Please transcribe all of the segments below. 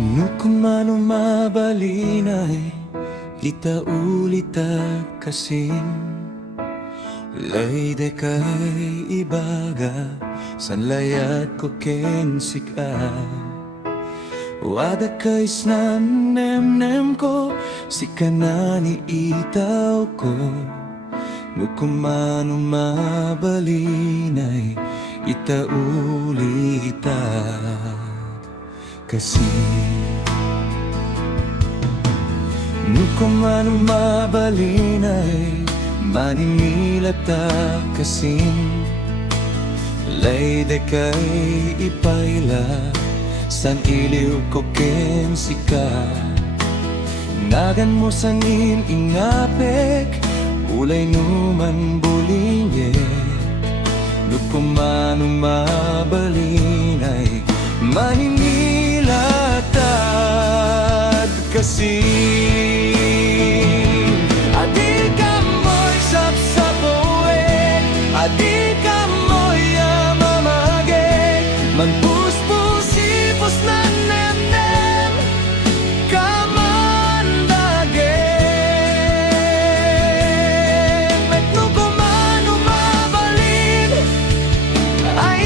Nukumano mabalinay ita ulita kasing layde kay ibaga sanlayat ko ken sika wada kay snan nem ko sikanani itaw ko nukumano mabalinay ita ulita kasing nukumano mabalinay manimilata kasing layde kay ipayla san iliw ko ken sika nagan mo sangin ingapek ulay numan bulinye nukumano mabalinay manimilatad kasing adi ka mo'y sapsapoe adi ka mo'y amamage manpuspusipos na nem kamandage metno kumano mabalin ay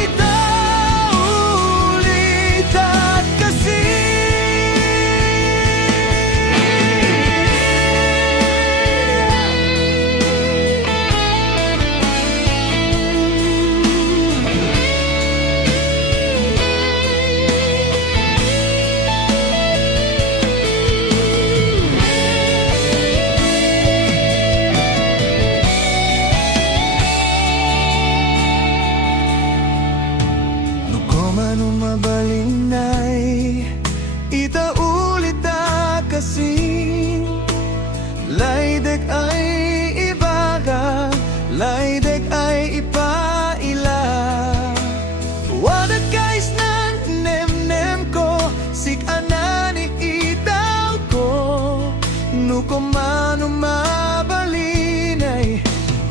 taulitat kasing Mano mabalinay itaulita kasing laydek ay ibaga laydek ay ipaila wadag kais nan nem ko sikanani itaw ko nukumano mabalinay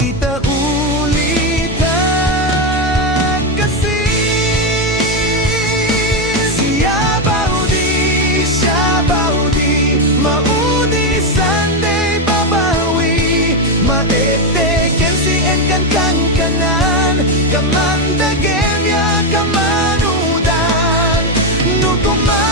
itaulita kasing kamandagem ya kamanudan nukumano